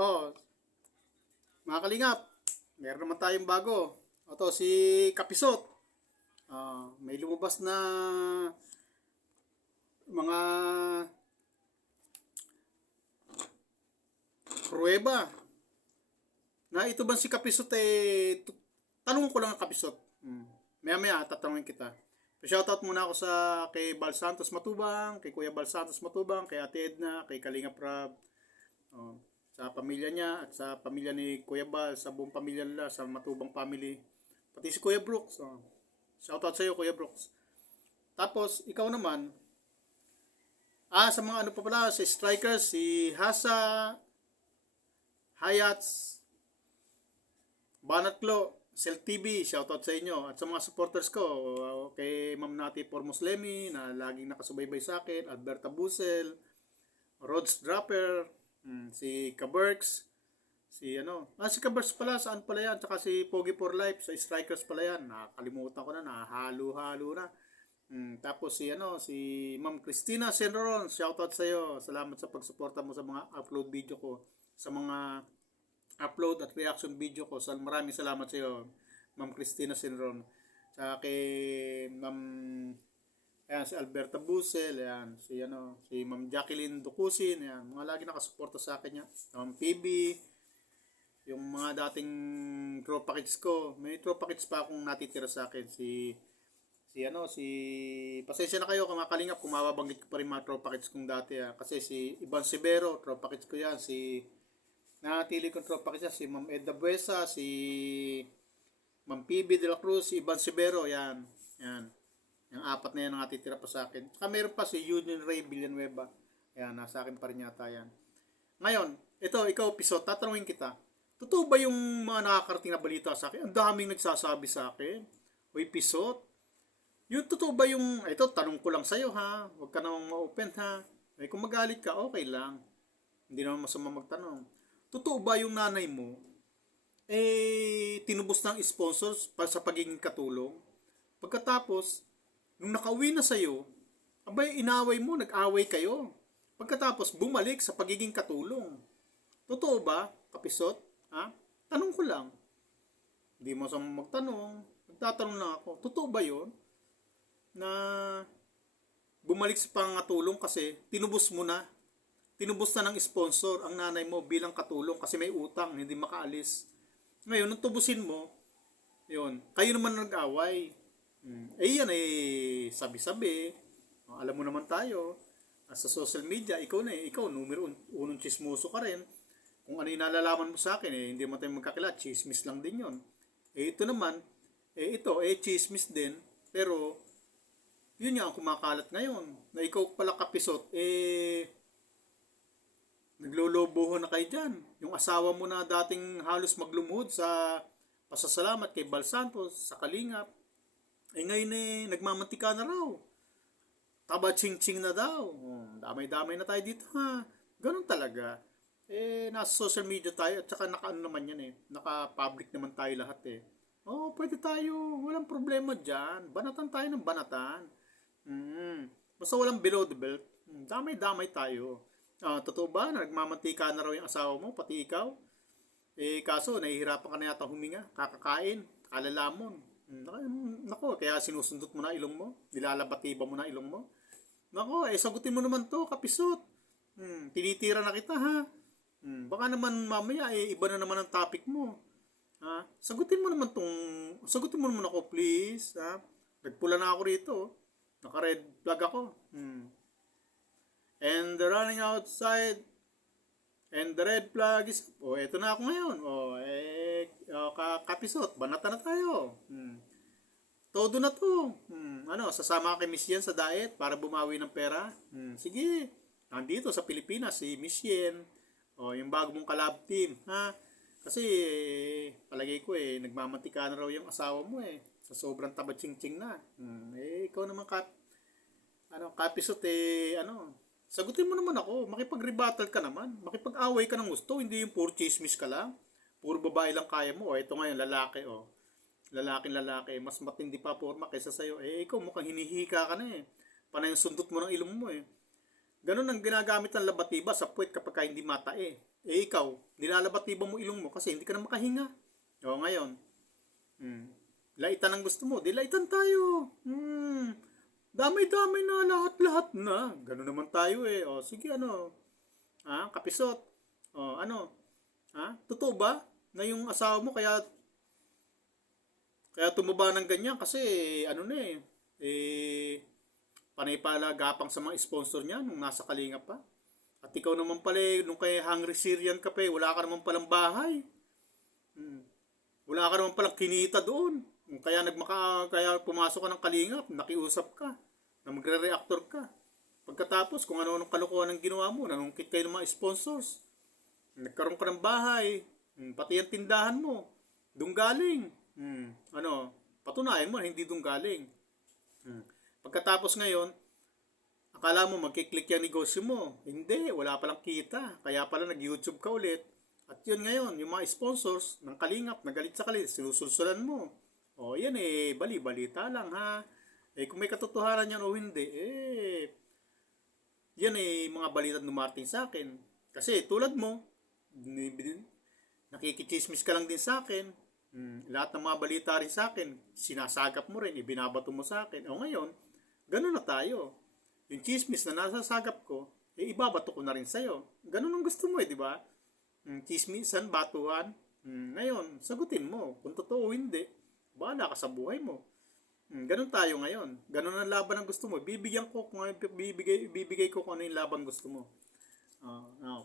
Oh, mga kalingap, meron naman tayong bago. Ito si Kapisot. May lumabas na mga pruweba na ito bang si Kapisot tanong ko lang ang Kapisot. Maya-maya tatanungin kita. Shoutout muna ako kay Bal Santos Matubang, kay Kuya Bal Santos Matubang, kay Ate Edna, kay Kalingap Rab. Sa pamilya niya at sa pamilya ni Kuya Bal, sa buong pamilya nila, sa Matubang family. Pati si Kuya Brooks. Shoutout sa iyo, Kuya Brooks. Tapos, ikaw naman, sa mga ano pa pala, si strikers, si Hasa, Hayats, Banatlo, Cell TV, shoutout sa inyo. At sa mga supporters ko, kay Ma'am Nati Pormuslemi, na laging nakasubaybay sa akin, Alberta Busel, Rods Dropper, si Kaberks, si Kaberks pala, saan pala yan? Tsaka si Pogi for Life, sa Strikers pala yan. Nakakalimutan ko na, nahalo-halo na. Tapos si Ma'am Christina Senron, shoutout sa iyo. Salamat sa pagsuporta mo sa mga upload video ko, sa mga upload at reaction video ko. Maraming salamat sa iyo, Ma'am Christina Senron. Sa kay Ma'am si Alberta Busel, si Ma'am Jacqueline Ducusin, mga lagi nakasuporta sa akin yan. Ma'am PB, yung mga dating tropa kids ko. May tropa kids pa akong natitira sa akin. Pasensya na kayo kung makalingap kung mababanggit ko pa rin mga tropa kids kong dati. Kasi si Ivan Severo, tropa kids ko yan. Nanatili kong tropa kids yan. Si Ma'am Edna Buesa, si Ma'am PB de la Cruz, si Ivan Severo, yan. Yung apat na yan ang natitira pa sa akin. Saka meron pa si Union Ray Villanueva. Yan, nasa akin pa rin yata yan. Ngayon, ikaw, Pisot, tatanungin kita. Totoo ba yung mga nakakarating na balita sa akin? Ang daming nagsasabi sa akin. Uy, Pisot, yung totoo ba yung, tanong ko lang sa'yo ha. Huwag ka namang ma-open ha. Kung magalit ka, okay lang. Hindi naman masama magtanong. Totoo ba yung nanay mo, tinubos ng sponsors para sa pagiging katulong? Pagkatapos, nung nakauwi na sa'yo, inaway mo, nag-away kayo. Pagkatapos, bumalik sa pagiging katulong. Totoo ba, Kapisot? Ha? Tanong ko lang. Hindi mo sa magtanong. Nagtatanong lang ako. Totoo ba yun? Na bumalik sa pangatulong kasi tinubos mo na. Tinubos na ng sponsor ang nanay mo bilang katulong kasi may utang, hindi makaalis. Ngayon, nung tubusin mo, yun, kayo naman nag-away. Yan sabi-sabi. Alam mo naman tayo, sa social media, ikaw numero unong chismoso ka rin. Kung ano yung nalalaman mo sa akin, hindi mo tayo magkakila, chismis lang din yun. Ito naman, chismis din, pero yun nga ang kumakalat ngayon, na ikaw pala, Kapisot, nagloloboho na kayo dyan. Yung asawa mo na dating halos maglumuhod sa pasasalamat kay Bal Santos, sa Kalingap, ngayon nagmamantika na raw. Taba ching-ching na daw. Damay-damay na tayo dito ha. Ganun talaga. Nasa social media tayo at saka naka-ano naman yan naka-public naman tayo lahat pwede tayo. Walang problema dyan. Banatan tayo ng banatan. Basta walang below the belt. Damay-damay tayo. Totoo ba na nagmamantika na raw yung asawa mo, pati ikaw? Kaso, nahihirapan ka na yata huminga, kakakain, kalalamon. Nako, kaya sinusundot mo na ilong mo, nilalabatiba mo na ilong mo. Nako, sagutin mo naman to, Kapisot. Tinitira na kita ha. Baka naman mamaya, iba na naman ang topic mo. Sagutin mo naman ako, please. Nagpula na ako rito. Naka-red flag ako. And the running outside, and the red flag is, eto na ako ngayon. Kapisot, banata na tayo. Todo na to. Sasama ka kay Miss Yen sa diet para bumawi ng pera? Sige, nandito sa Pilipinas, si Miss Yen, yung bago mong collab team, ha? Kasi, palagay ko nagmamantika na raw yung asawa mo sa sobrang taba-ching-ching na. Ikaw naman, Kapisot, sagutin mo naman ako, makipag-rebuttal ka naman, makipag-away ka ng gusto, hindi yung puro chismis ka lang, puro babae lang kaya mo. Ito ngayon, lalaki, lalaki, mas matindi pa forma kaysa sa'yo. Ikaw mukhang hinihika ka na panay yung sundot mo ng ilong mo Ganun ang ginagamit ng labatiba sa puwet kapag ka hindi matae. Eh ikaw, nilalabatiba mo ilong mo kasi hindi ka na makahinga. O ngayon, hmm, laitan ang gusto mo, di laitan tayo. Damay-damay na lahat-lahat na. Ganun naman tayo eh. O sige ano, kapisot. O ano, totoo ba na yung asawa mo kaya tumaba ng ganyan kasi ano na panay pala gapang sa mga sponsor niya nung nasa Kalingap pa. At ikaw naman pala, nung kay Hungry Syrian ka pa, wala ka naman palang bahay. Hmm. Wala ka naman palang kinita doon. Kaya pumasok ka ng Kalingap, nakiusap ka, na magre-reactor ka. Pagkatapos, kung ano-anong kalokohan ang ginawa mo, nanungkit kayo ng mga sponsors. Nagkaroon ka ng bahay, pati ang tindahan mo, doon galing. Patunayan mo na hindi doon galing. Pagkatapos ngayon, akala mo magkiklik yung negosyo mo. Hindi, wala palang kita. Kaya pala nag-YouTube ka ulit. At yun ngayon, yung mga sponsors ng Kalingap, nagalit sa kalit, sinusulsulan mo. O yan bali-balita lang ha. Kung may katotohanan yan o hindi, yan mga balita dumating sa akin. Kasi tulad mo, nakikichismis ka lang din sa akin. Lahat ng mga balita rin sa akin, sinasagap mo rin, ibinabato mo sa akin. O ngayon, ganun na tayo. Yung chismis na nasasagap ko, ibabato ko na rin sa'yo. Ganun ang gusto mo di ba? Chismisan, batuhan. Ngayon, sagutin mo. Kung totoo o hindi, bahala ka sa buhay mo. Ganun tayo ngayon. Ganun ang laban ang gusto mo. Bibigyan ko kung bibigay ko kung ano yung laban gusto mo.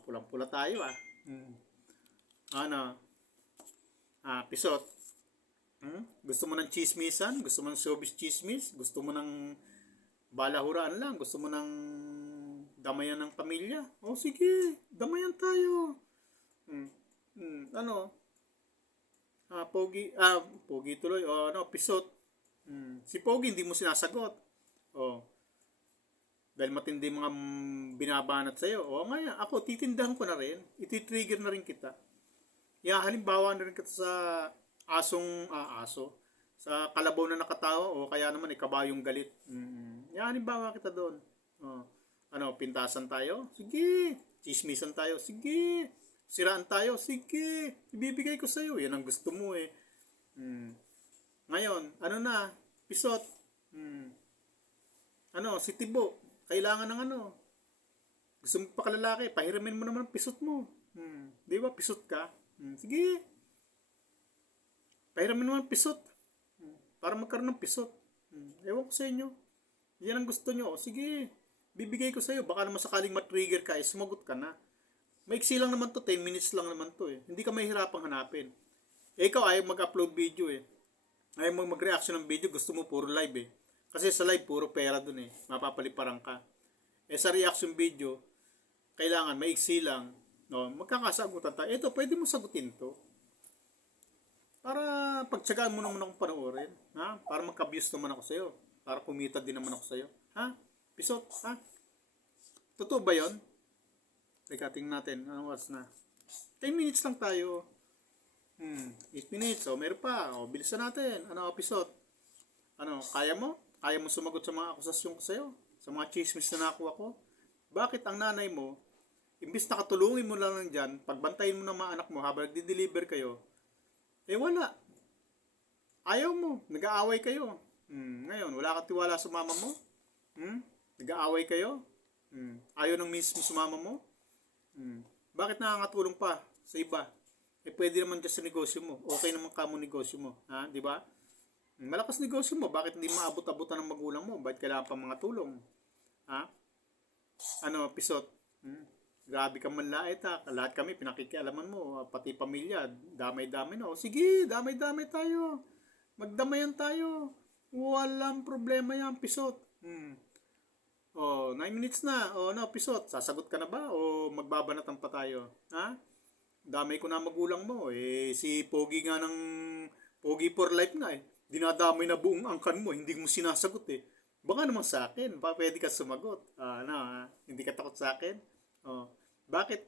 Pulang-pula tayo pisot. Gusto mo ng chismisan? Gusto mo ng showbiz chismis? Gusto mo ng balahuraan lang? Gusto mo ng damayan ng pamilya? O sige, damayan tayo. Pogi tuloy. Pisot. Si Pogi hindi mo sinasagot. Dahil matindi mga binabanat sa'yo. Ngayon, ako, titindahan ko na rin. Iti-trigger na rin kita. Halimbawa na rin kita sa aso. Sa kalabaw na nakatawa o kaya naman kabayong galit. Halimbawa kita doon. Pintasan tayo? Sige. Chismisan tayo? Sige. Siraan tayo? Sige. Ibibigay ko sa'yo. Yan ang gusto mo Ngayon, pisot. Si Tibo. Kailangan ng gusto mo pa kalalaki, pahiramin mo naman ang pisot mo. Di ba? Pisot ka. Sige. Pahiramin mo naman pisot. Para magkaroon ng pisot. Ewan ko sa inyo. Yan ang gusto nyo. Sige. Bibigay ko sa'yo. Baka naman sakaling matrigger ka, sumagot ka na. Maiksi lang naman to, 10 minutes lang naman to Hindi ka mahihirapang hanapin. Ikaw ayaw mag-upload video Ayaw mo mag-reaction ng video, gusto mo puro live Kasi sa live, puro pera dun mapapaliparan ka. Sa reaction video, kailangan maiksi lang. Magkakasagutan tayo. Ito, pwede mo sagutin to. Para pagtsagaan mo naman akong panoorin. Para magka-views naman ako sa'yo. Para kumita din naman ako sa'yo. Pisot, Totoo ba yun? Teka, tingnan natin. Anong oras na? 10 minutes lang tayo. 8 minutes. Meron pa. Bilisan natin. Pisot? Kaya mo? Kaya mo sumagot sa mga akusasyon ko sa'yo? Sa mga chismis na nakuha ko? Bakit ang nanay mo, imbis na katulungin mo lang dyan, pagbantayin mo ng mga anak mo habang nagdi-deliver kayo, wala. Ayaw mo. Nag-aaway kayo. Ngayon, wala kang tiwala sa mama mo? Nag-aaway kayo? Ayaw ng mismo sa mama mo? Bakit nakakatulong pa sa iba? Pwede naman dyan sa negosyo mo. Okay naman ka mo negosyo mo. Di ba? Malakas negosyo mo. Bakit hindi maabot-abutan ng magulang mo? Bakit kailangan pa mga tulong? Pisot? Grabe ka manlait Lahat kami pinakikialaman mo. Pati pamilya. Damay-damay na. Sige, damay-damay tayo. Magdamayan tayo. Walang problema yan, pisot. 9 minutes na. Pisot. Sasagot ka na ba? O magbabanatan pa tayo? Damay ko na magulang mo. Si Pogi nga ng Pogi for life nga Dinadamay na buong angkan mo. Hindi mo sinasagot Baka naman sa akin. Baka pwede ka sumagot. Hindi ka takot sa akin? Bakit?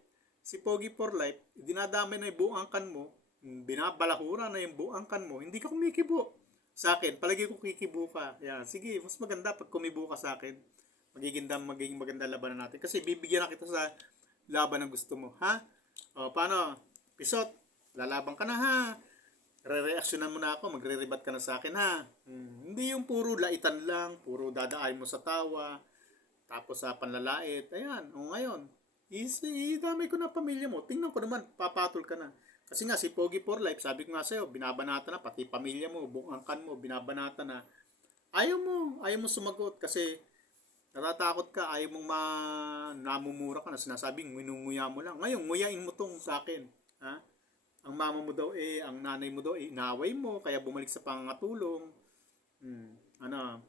Si Pogi for life, dinadamay na yung buong angkan mo. Binabalahura na yung buong angkan mo. Hindi ka kumikibo. Sa akin, palagi ko kikibo ka. Sige, mas maganda pag kumibo ka sa akin. magiging maganda labanan natin. Kasi bibigyan na kita sa laban ng gusto mo, ha? O, paano? Pisot, lalaban ka na, ha? Re-reaksyonan mo na ako, magre-rebat ka na sa akin, ha? Hindi yung puro laitan lang, puro dadaan mo sa tawa, tapos sa panlalait. Ayan, o ngayon, idamay ko na pamilya mo. Tingnan ko naman, papatol ka na. Kasi nga, si Pogi for Life, sabi ko nga sa'yo, binabanata na, pati pamilya mo, buong angkan mo, binabanata na. Ayaw mo sumagot kasi natatakot ka, ayaw mong namumura ka na sinasabing minunguya mo lang. Ngayon, nguyain mo tong sa akin. Ha? Ang mama mo daw ang nanay mo daw inaway mo, kaya bumalik sa pangatulong. Ano?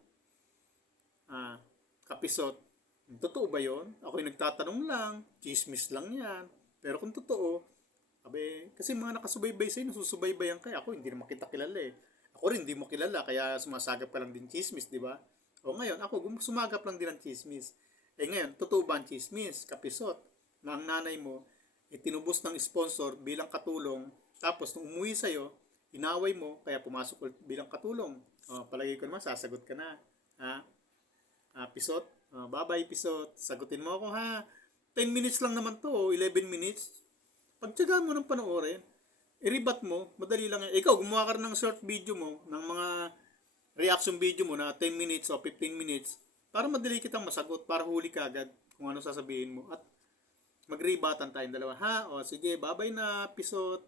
Kapisot. Totoo ba yon? Ako'y nagtatanong lang, chismis lang yan. Pero kung totoo, kasi mga nakasubaybay sa'yo, nasusubaybayan kaya ako, hindi naman kita kilala eh. Ako rin, hindi mo kilala, kaya sumasagap ka lang din chismis, di ba? O ngayon, ako sumagap lang din ng chismis. Ngayon, totoo ba ang chismis? Kapisot, na ang nanay mo, tinubos ng sponsor bilang katulong, tapos nung umuwi sa'yo, inaway mo, kaya pumasok ulit bilang katulong. Palagay ko naman, sasagot ka na. Ha? Pisot? Bye-bye, Pisot. Sagutin mo ako, ha? 10 minutes lang naman to, 11 minutes. Pagtsagaan mo ng panoorin, i-rebat mo, madali lang yan. Ikaw, gumawa ka ng short video mo, ng mga reaction video mo na 10 minutes o 15 minutes, para madali kitang masagot, para huli ka agad kung ano sasabihin mo. At mag-rebatan tayong dalawa. Ha? O sige, bye-bye na, Pisot.